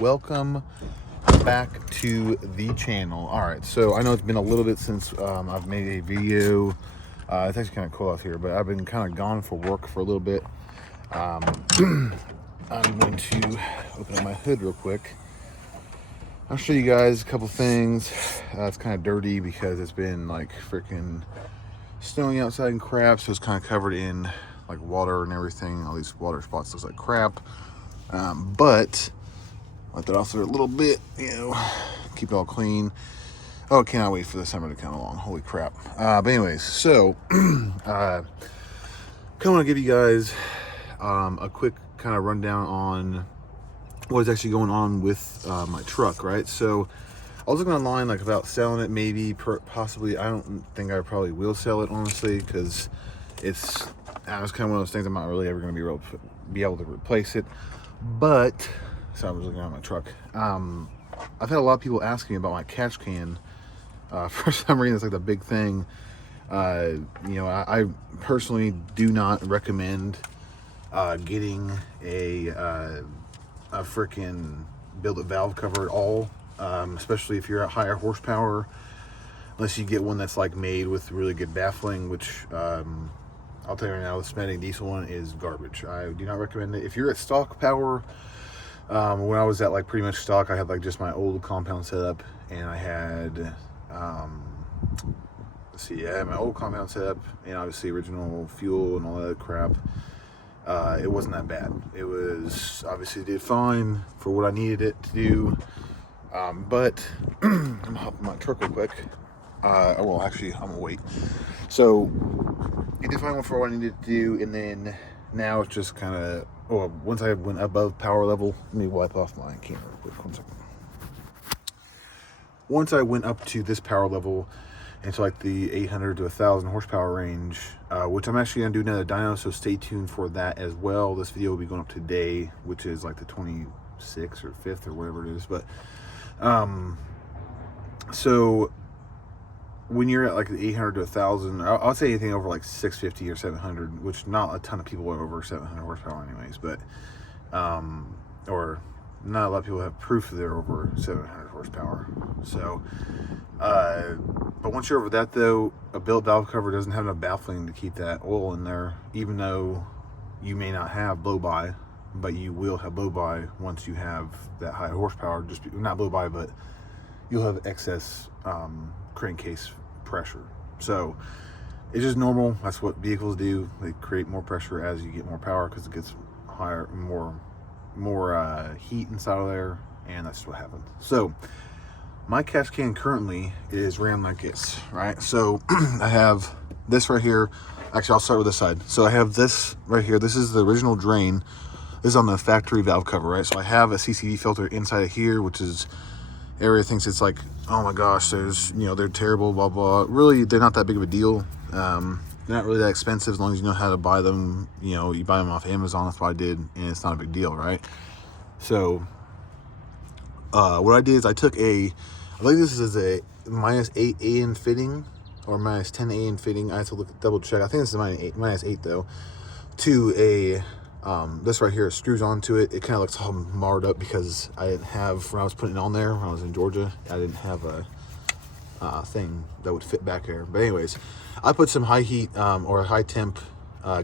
welcome back to the channel. All right, so I know it's been a little bit since I've made a video. It's actually kind of cool out here, but I've been kind of gone for work for a little bit. I'm going to open up my hood real quick. I'll show you guys a couple things. It's kind of dirty because it's been like freaking snowing outside and crap, so it's kind of covered in like water and everything. All these water spots looks like crap, but let that off there a little bit, keep it all clean. Oh, cannot wait for the summer to come along. Holy crap. But anyways, so I want to give you guys a quick kind of rundown on what is actually going on with my truck, right? So I was looking online like about selling it, maybe possibly. I don't think I probably will sell it, honestly, because it's kind of one of those things I'm not really ever going to be able to replace it. But so I was looking at my truck. I've had a lot of people asking me about my catch can. For some reason, it's like the big thing. I personally do not recommend getting a freaking built-up valve cover at all, especially if you're at higher horsepower, unless you get one that's like made with really good baffling, which I'll tell you right now, the Smeding diesel one is garbage. I do not recommend it. If you're at stock power, when I was at like pretty much stock, I had like just my old compound setup, and I had I had my old compound setup and obviously original fuel and all that crap. It wasn't that bad. It was obviously did fine for what I needed it to do. But I'm gonna hop in my truck real quick. Well, actually, I'm gonna wait. So it did fine for what I needed to do, and then now it's just kind of. Once I went above power level, let me wipe off my camera real quick. 1 second. Once I went up to this power level, into like the 800 to 1,000 horsepower range, which I'm actually going to do another dyno, so stay tuned for that as well. This video will be going up today, which is like the 26th or 5th or whatever it is. But, so when you're at like the 800 to 1,000, I'll say anything over like 650 or 700, which not a ton of people are over 700 horsepower anyways, but, or not a lot of people have proof that they're over 700 horsepower. So, but once you're over that though, a built valve cover doesn't have enough baffling to keep that oil in there, even though you may not have blow-by, but you will have blow-by once you have that high horsepower. Not blow-by, but you'll have excess crankcase pressure. So it's just normal. That's what vehicles do. They create more pressure as you get more power, because it gets higher, more heat inside of there, and that's what happens. So my catch can currently is ran like this, right? So I have this right here. Actually, I'll start with this side. So I have this right here. This is the original drain. This is on the factory valve cover, right? So I have a CCD filter inside of here, which is, everybody thinks it's like, oh my gosh, they're terrible, blah, blah. Really, they're not that big of a deal. They're not really that expensive as long as you know how to buy them. You buy them off Amazon. That's what I did, and it's not a big deal, right? So what I did is I took I think this is a -8 AN fitting or -10 AN fitting. I have to double check. I think this is -8 though. To a this right here, it screws onto it. It kind of looks all marred up because I didn't have, when I was putting it on there when I was in Georgia, I didn't have a thing that would fit back there. But anyways, I put some high heat or high temp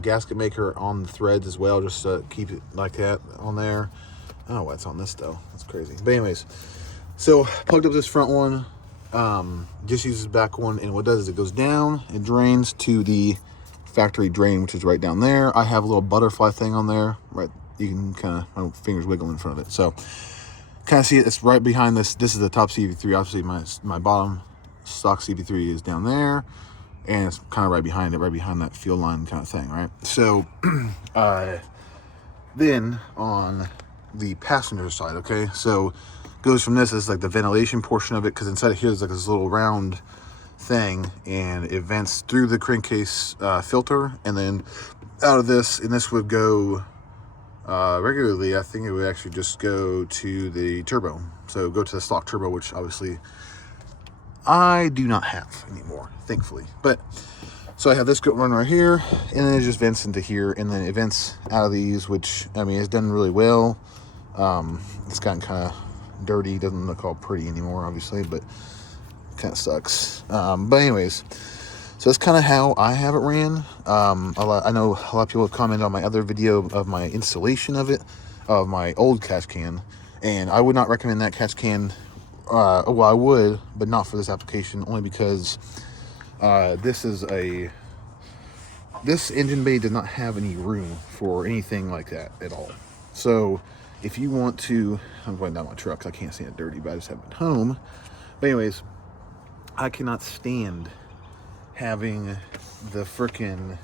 gasket maker on the threads as well, just to keep it like that on there. I don't know why it's on this though. That's crazy. But anyways, so plugged up this front one, just uses the back one, and what it does is it goes down and drains to the factory drain, which is right down there. I have a little butterfly thing on there, right? You can kind of, my fingers wiggle in front of it. So kind of see it, it's right behind this. This is the top CV3. Obviously my bottom stock CV3 is down there, and it's kind of right behind it, right behind that field line kind of thing, right? So then on the passenger side, okay, so goes from this is like the ventilation portion of it, because inside of here there's like this little round thing, and it vents through the crankcase filter, and then out of this, and this would go regularly. I think it would actually just go to the turbo, so go to the stock turbo, which obviously I do not have anymore, thankfully. But so I have this run right here, and then it just vents into here, and then it vents out of these, which, I mean, it's done really well. It's gotten kind of dirty. Doesn't look all pretty anymore, obviously, but kind of sucks. But anyways, so that's kind of how I have it ran. I know a lot of people have commented on my other video of my installation of it, of my old catch can, and I would not recommend that catch can. Well, I would, but not for this application, only because this engine bay does not have any room for anything like that at all. So if you want to, I'm going down my truck, I can't stand it dirty, but I just have it at home. But anyways, I cannot stand having the frickin'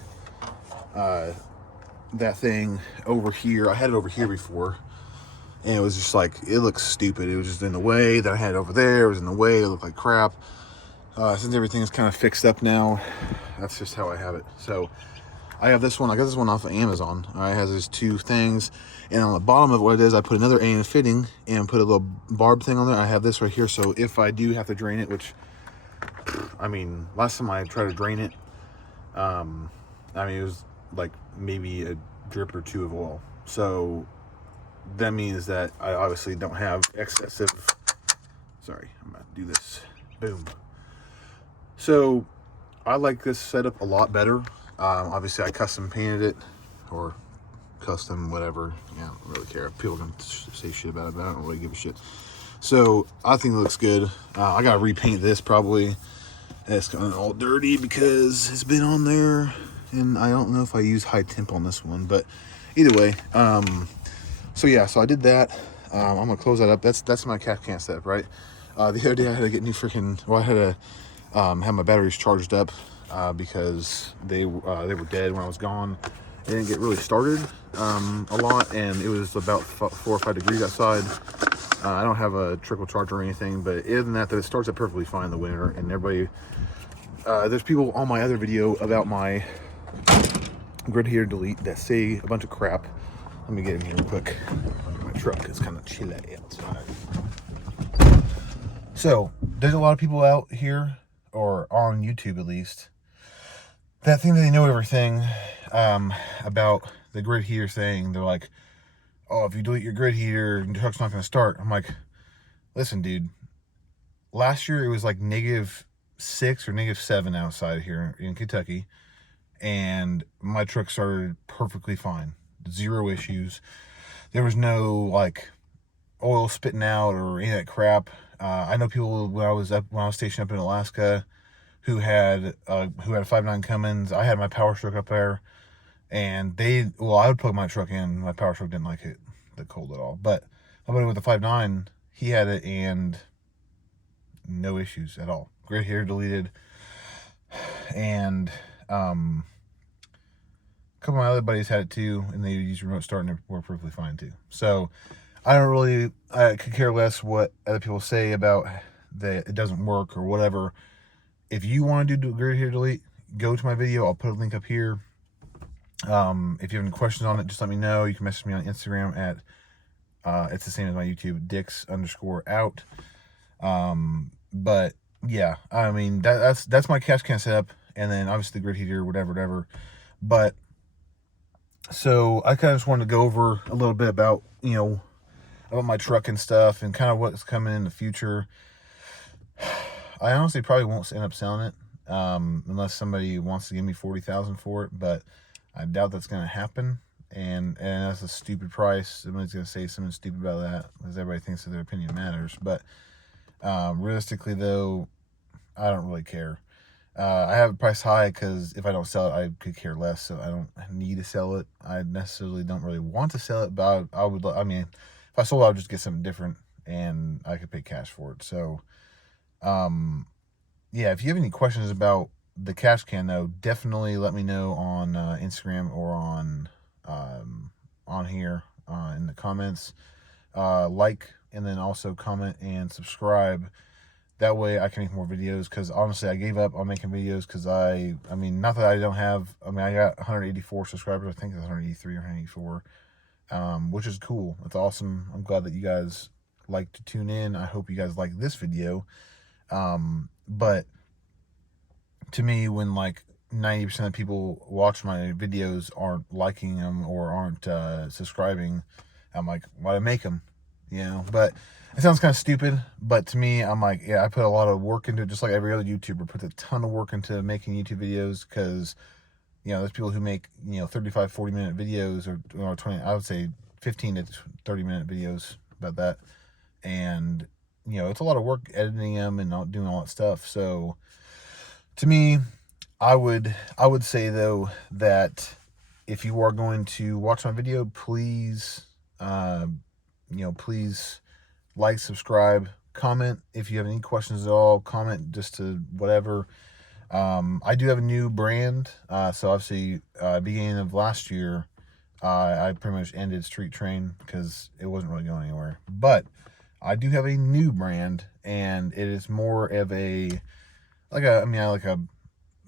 that thing over here. I had it over here before, and it was just like, it looks stupid. It was just in the way. That I had it over there, it was in the way. It looked like crap. Since everything is kind of fixed up now, that's just how I have it. So I have this one. I got this one off of Amazon. It has these two things, and on the bottom of what it is, I put another A in fitting and put a little barb thing on there. I have this right here, so if I do have to drain it, which, I mean, last time I tried to drain it, I mean, it was like maybe a drip or two of oil. So that means that I obviously don't have excessive, sorry, I'm gonna do this, boom. So I like this setup a lot better. Obviously I custom painted it, or custom whatever. Yeah, I don't really care. People can say shit about it, but I don't really give a shit. So I think it looks good. I gotta repaint this probably. It's gotten all dirty because it's been on there, and I don't know if I use high temp on this one, but either way. So yeah, so I did that. I'm gonna close that up. That's my catch can setup, right? The other day I had to get new freaking. Well, I had to have my batteries charged up because they were dead when I was gone. It didn't get really started a lot, and it was about 4 or 5 degrees outside. I don't have a trickle charger or anything, but other than that, it starts up perfectly fine in the winter. And everybody, there's people on my other video about my grid heater delete that say a bunch of crap. Let me get in here real quick. My truck is kind of chilly outside. So there's a lot of people out here, or on YouTube at least, that think that they know everything about the grid heater thing. They're like, oh, if you delete your grid heater, your truck's not going to start. I'm like, listen, dude. Last year it was like -6 or -7 outside here in Kentucky, and my truck started perfectly fine. 0 issues. There was no like oil spitting out or any of that crap. I know people when I was stationed up in Alaska who had a 5.9 Cummins. I had my power stroke up there, and I would plug my truck in. My power stroke didn't like it the cold at all. But my buddy with the 5.9, he had it and no issues at all. Grid heater deleted, and a couple of my other buddies had it too, and they used remote start and it worked perfectly fine too. So I could care less what other people say about that it doesn't work or whatever. If you want to do grid heater delete, go to my video. I'll put a link up here. If you have any questions on it, just let me know. You can message me on Instagram at it's the same as my YouTube, Dix_out. But yeah, I mean that's my catch can setup, and then obviously the grid heater, whatever. But so I kind of just wanted to go over a little bit about about my truck and stuff, and kind of what's coming in the future. I honestly probably won't end up selling it unless somebody wants to give me $40,000 for it, but I doubt that's going to happen. And that's a stupid price. Somebody's going to say something stupid about that because everybody thinks that their opinion matters. But realistically, though, I don't really care. I have it priced high because if I don't sell it, I could care less. So I don't need to sell it. I necessarily don't really want to sell it, but I would. I mean, if I sold it, I would just get something different, and I could pay cash for it. So, yeah. If you have any questions about the cash can, though, definitely let me know on Instagram or on here in the comments. Like, and then also comment and subscribe. That way I can make more videos, because honestly I gave up on making videos because I mean, not that I don't have, I mean, I got 184 subscribers. I think it's 183 or 184, which is cool. It's awesome. I'm glad that you guys like to tune in. I hope you guys like this video. But to me, when like 90% of people watch my videos aren't liking them or aren't subscribing, I'm like, why do I make them? But it sounds kind of stupid, but to me, I'm like, yeah, I put a lot of work into it, just like every other YouTuber puts a ton of work into making YouTube videos, because there's people who make 35, 40-minute videos, or 20, I would say 15 to 30-minute videos about that, and it's a lot of work editing them and not doing all that stuff. So to me, I would say though that if you are going to watch my video, please please like, subscribe, comment. If you have any questions at all, comment just to whatever. I do have a new brand. So obviously, beginning of last year, I pretty much ended Street Train because it wasn't really going anywhere. But I do have a new brand, and it is more of a like a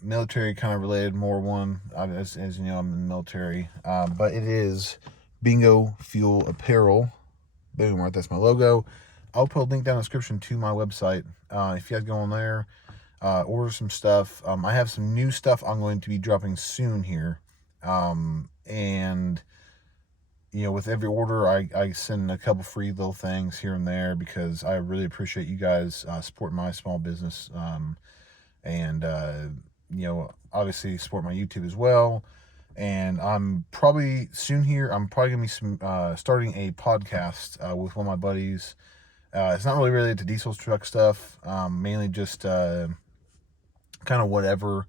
military kind of related more one. As you know, I'm in the military. But it is Bingo Fuel Apparel. Boom, right, that's my logo. I'll put a link down in the description to my website. If you guys go on there, order some stuff. I have some new stuff I'm going to be dropping soon here. And with every order, I send a couple free little things here and there, because I really appreciate you guys supporting my small business. And obviously support my YouTube as well. And I'm probably soon here, I'm probably going to be starting a podcast with one of my buddies. It's not really related to diesel truck stuff, mainly just kind of whatever,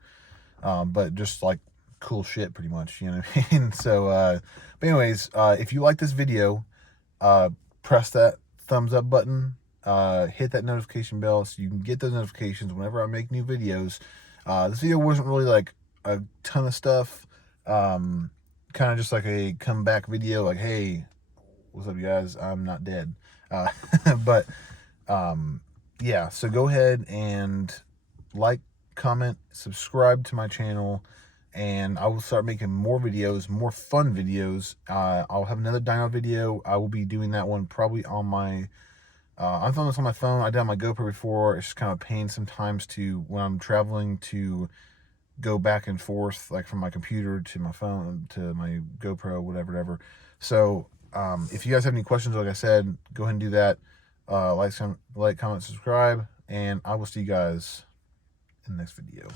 but just like cool shit pretty much, you know what I mean? So, but anyways, if you like this video, press that thumbs up button, hit that notification bell so you can get those notifications whenever I make new videos. This video wasn't really like a ton of stuff, kind of just like a comeback video, like, hey, what's up, you guys? I'm not dead. But yeah, so go ahead and like, comment, subscribe to my channel, and I will start making more videos, more fun videos. I'll have another dyno video. I will be doing that one probably on my I'm filming this on my phone. I did on my GoPro before. It's just kind of a pain sometimes to, when I'm traveling, to go back and forth, like from my computer to my phone to my GoPro, whatever. So if you guys have any questions, like I said, go ahead and do that. Like, comment, subscribe, and I will see you guys in the next video.